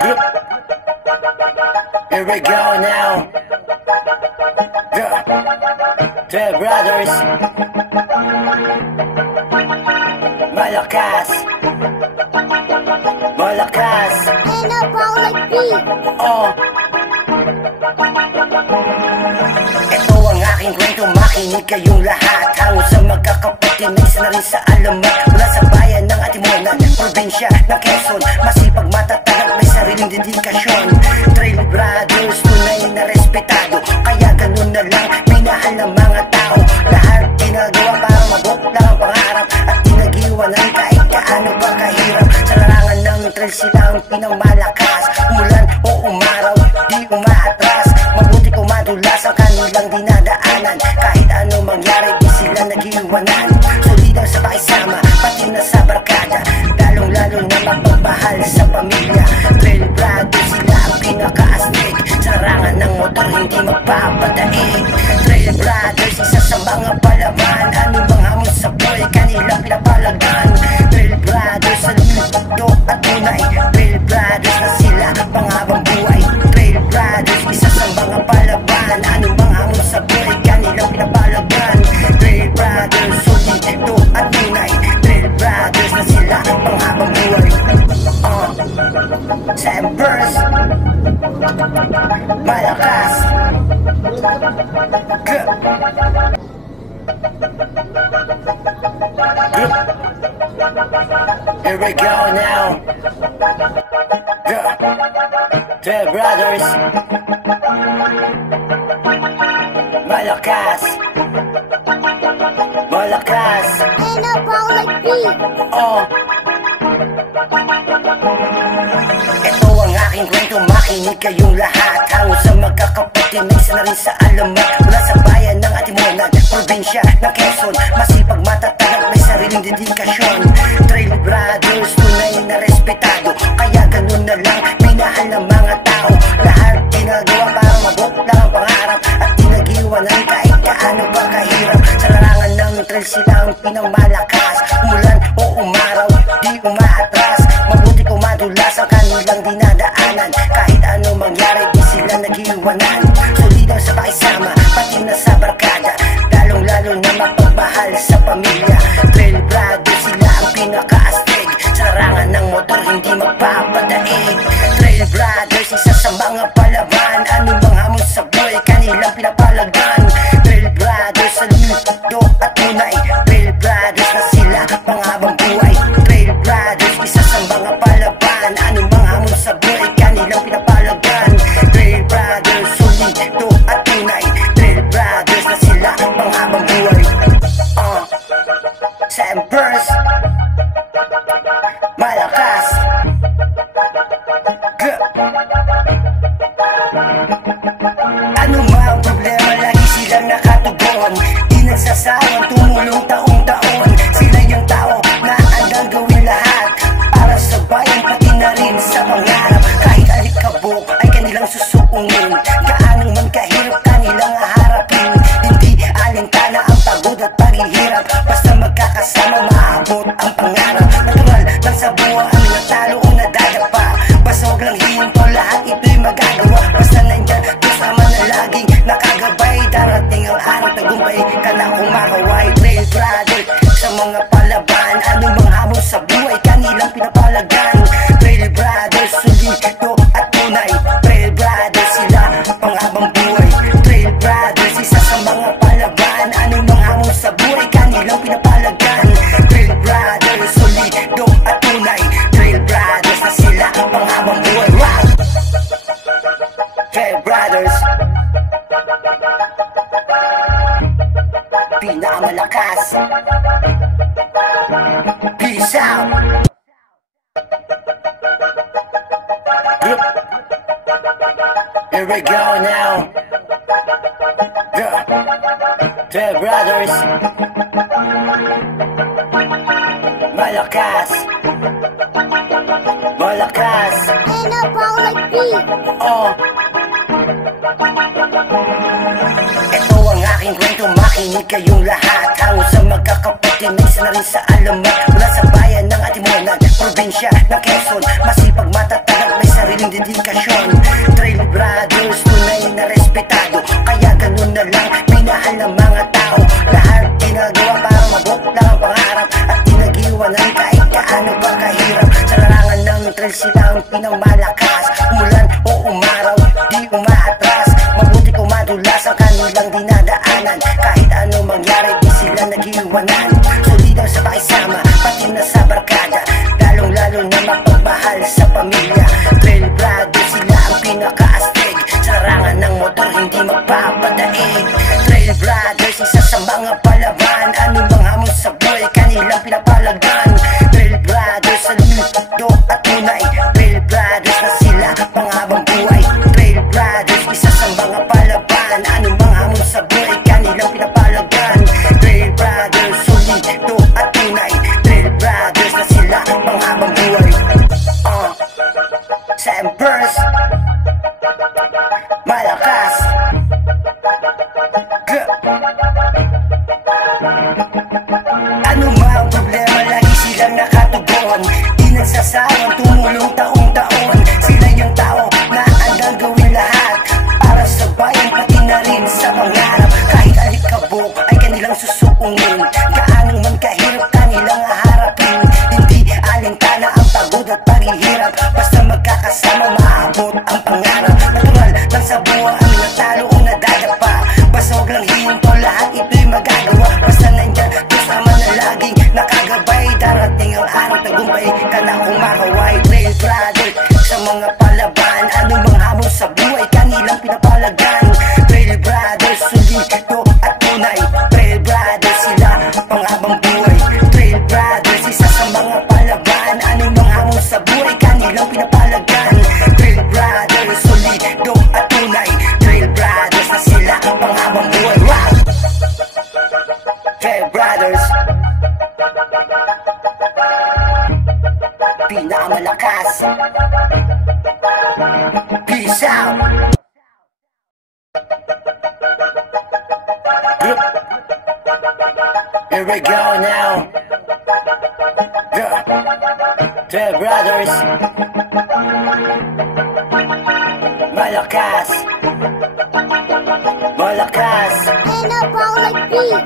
Here we go now. The brothers. Malakas. Malakas. And a ball like beat. Oh. Ito ang aking kwento, makinig kayong lahat. Hango sa magkakapatid, may isa na rin sa alamat. Mula sa bayan ng Atimunan, probinsya ng Quezon. Masipag, matatag, may sariling dedikasyon. Trail brothers, tunay na respetado. Kaya ganun na lang, minahal ng mga tao. Lahat ginagawa para mabuot lang ang pangarap. At tinagiwanan kahit kaano pa kahirap. Sa larangan ng trail sila ang pinamalakas. Umulan o umaraw, di umaatras. Mabuti kung madulas ang kanilang dinadaanan. Kahit ano mangyari, di sila nag-iwanan. Solidang sa pakisama, pati na sa barkada. Lalong-lalo na mapagmahal sa pamilya. Trail brothers, sila ang pinaka-astig. Sa larangan ng motor, hindi magpapadaig. Trail brothers, isa sa mga palaban. Ano bang hamon sa buhay, kanilang pinapalagan. Trail brothers, sa luto at tunay. Trail brothers na sila, panghabang buhay. Trail brothers, isa sa mga palaban. Ano bang hamon sa buhay, kanilang pinapalagan. Trail brothers, solito at tunay. Trail brothers na sila, panghabang buhay. Sembers, malakas. Here we go now. The brothers. Malakas. Malakas. And a ball like beat. Oh. Ito ang aking kwento, makinig kayong lahat. Hango sa magkakapatid, may isa na rin sa alamat. Mula sa bayan ng Atimunan, probinsya ng Quezon. Masipag, matatag, may sariling dedikasyon. Trail brothers, tunay na respetado. Kaya ganun na lang, minahal ng mga tao. Lahat ginagawa para mabuot lang ang pangarap. At tinagiwanan kahit kaano pa kahirap. Sa larangan ng trail sila ang pinamalakas. Umulan o umaraw, di umaatras. Mabuti kung madulas ang kanilang dinadaanan. Kahit ano mangyari, di sila nag-iwanan. Solidang sa pakisama, pati na sa barkada. Lalong-lalo na mapagmahal sa pamilya. Trail brothers, sila ang pinaka-astig. Sa larangan ng motor, hindi magpapadaig. Trail brothers, isa sa mga palaban. Ano bang hamon sa buhay, kanilang pinapalagan. Trail brothers, sa luto at tunay. Trail brothers na sila, panghabang buhay. Trail brothers, isa sa mga palaban. Ano bang hamon sa buhay, kanilang pinapalagan. Trail brothers, solito at tunay. Trail brothers na sila, panghabang buhay. Sembers, malakas. Ano man ang problema, lagi silang nakatugon. Di nagsasawang tumulong taong-taon. Sila yung tao na andang gawin lahat para sa bayan, pati na rin sa pangarap. Kahit alikabok ay kanilang susuungin. Gaano man kahirap kanilang haharapin. Hindi alintana ang pagod at paghihirap. Basta magkakasama, maabot ang pangarap. Natural lang sa buwan, ang natalo o nadadapa. Basta huwag lang hinto, lahat ito'y magagawa. Basta nandyan, kasama na laging nakagabay. Darating ang araw, tagumpay ka na kumakaway. Trail brother, sa mga palaban. Ano mang hamon sa buhay, kanilang pinapalagan. Trail brothers, solito at tunay. Trail brothers, sila panghabang buhay. Trail brothers, isa sa mga palaban. Ano mang hamon sa buhay, kanilang pinapalagan. Trail brothers, solito at tunay. Trail brothers na sila panghabang buhay. Wow! Trail brothers, pinakamalakas. Peace out. Here we go now. The brothers. Malakas. Malakas. And a ball like beat. Oh. Ito ang aking kwento, makinig kayong lahat. Hango sa magkakapatid, may isa na rin sa alamat. Mula sa bayan ng Atimunan, probinsya ng Quezon. Masipag, matatag, may sarili. sariling dedikasyon. Trail Brothers, tunay na respetado, kaya ganun na lang minahal ng mga tao. Lahat ginagawa para mabuo lang ang pangarap at tinagiwanan kahit kaano ba kahirap. Sa larangan ng trail sila ang pinamalakas, umulan o umaraw, di umaatras. Mabuti kung madulas ang kanilang dinadaanan, kahit ano mangyari di sila nagiwanan. Solidang sa pakisama, pati na sa barkada, lalong-lalo na mapagmahal sa pamilya. Trail Brothers, sila ang pinaka-astig, sa larangan ng motor hindi magpapadaig. Trail Brothers, isa sa mga palaban, anumang hamon sa buhay kanilang pinapalagan. Trail Brothers, saludo at tunay. Trail Brothers na sila panghabang buhay. Trail Brothers, isa sa mga palaban, anumang hamon sa buhay kanilang pinapalagan. Trail Brothers, solido at tunay. Trail Brothers na sila panghabang buhay. Sempers, malakas. Ano mang problema, lagi silang nakatugon. Di nagsasawang tumulong taong-taon. Sila yung tao na handang gawin lahat para sa bayan, pati na rin sa pangarap. Kahit alikabok ay kanilang susuungin, gaano man kahirap kanilang haharapin. Hindi alintana ang pagod at paghihirap, basta magkakasama maabot ang pangarap. Natural lang sa buhay ang natalo o nadadapa, basta huwag lang hinto, lahat ito'y magagawa. Basta nandyan, kasama na laging nakagabay. Darating ang araw, tagumpay ka na kumakaway. Trail Brothers, sa mga palaban, anumang hamon sa buhay kanilang pinapalagan. Trail Brothers, solido at tunay. Trail Brothers, sila panghabang buhay. Trail Brothers, isa sa mga palaban, anumang hamon sa buhay kanilang pinapalagan. Trail Brothers, solido at tunay. Trail Brothers na sila panghabang buhay. Wow! Trail Brothers, pinakamalakas. Peace out. Here we go now. Trail Brothers, malakas. Malakas. Anabolic beat.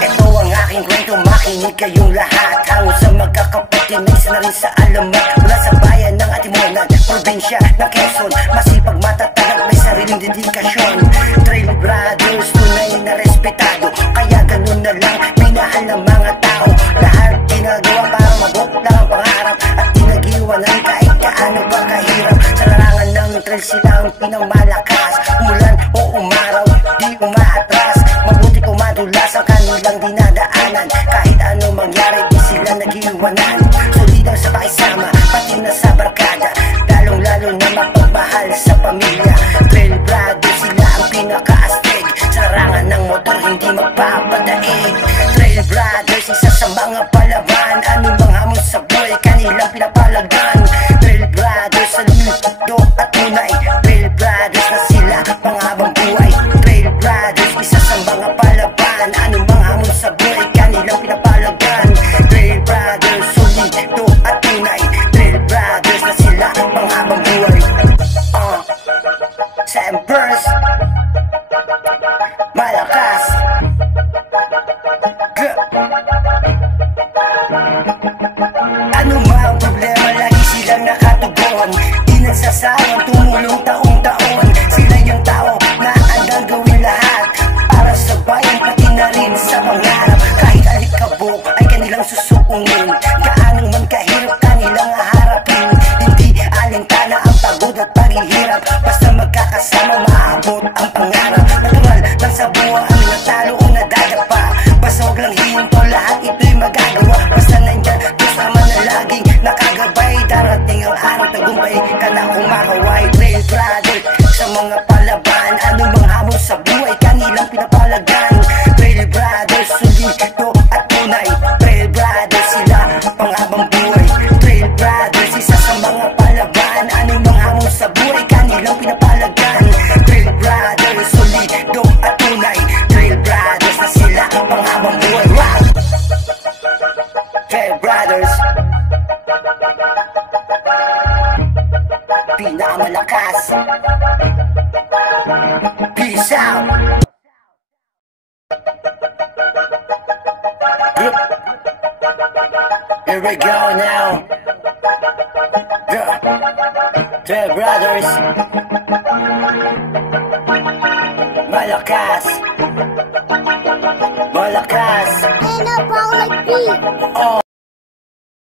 Ito ang aking kwento, makinig kayong lahat. Hango sa magkakapatid, isa na rin sa alamat. Mula sa bayan ng Atimunan, probinsya ng Quezon, masipag, matatag, may sariling dedikasyon. Trail Brothers, tunay na respetado, kaya ganun na lang minahal ng mga tao. Lahat ginagawa para mabuo lang ang pangarap at tinagiwanan kahit kaano ba kahirap. Sa larangan ng trail sila ang pinamalakas, umulan o umaraw, di umaatras. Mabuti kung madulas ang kanilang dinadaanan, kahit ano mangyari di sila nagiwanan. Solidang sa pakisama, pati na sa barkada, lalong-lalo na mapagmahal sa pamilya. Trail Brothers, sila ang pinaka-astig, sa larangan ng motor hindi magpapadaig. Trail Brothers, isa sa mga palaban, anumang hamon sa buhay kanilang pinapalagan. Trail Brothers, saludo at tunay. Trail Brothers na sila panghabang buhay. Trail Brothers, isa sa mga palaban, anumang hamon sa buhay kanilang pinapalagan. Trail Brothers, solido at tunay. Trail Brothers na sila panghabang buhay. Sempers, malakas. Ano mang problema, lagi silang nakatugon. Di nagsasawang tumulong taong-taon. Sila yung tao na handang gawin lahat para sa bayan, pati na rin sa pangarap. Kahit alikabok ay kanilang susuungin, gaano man kahirap kanilang haharapin. Hindi alintana ang pagod at paghihirap, basta magkakasama maabot ang pangarap. Natural lang sa buhay ang natalo o nadadapa, basta huwag lang hinto, lahat ito'y magagawa. Basta nandyan, kasama na laging nakagabay. Darating ang araw, tagumpay ka na kumakaway. Trail Brothers, sa mga palaban, anumang hamon sa buhay kanilang pinapalagan. Trail Brothers, solido at tunay. Trail Brothers, sila panghabang buhay. Trail Brothers, isa sa mga palaban, anumang hamon sa buhay kanilang pinapalagan. Trail Brothers, solido at tunay. Trail Brothers na sila panghabang buhay. Wow! Trail Brothers, pinakamalakas. Peace out. Group. Here we go now. Yeah. 12 brothers. Malakas. Malakas. Anabolic beat. Oh.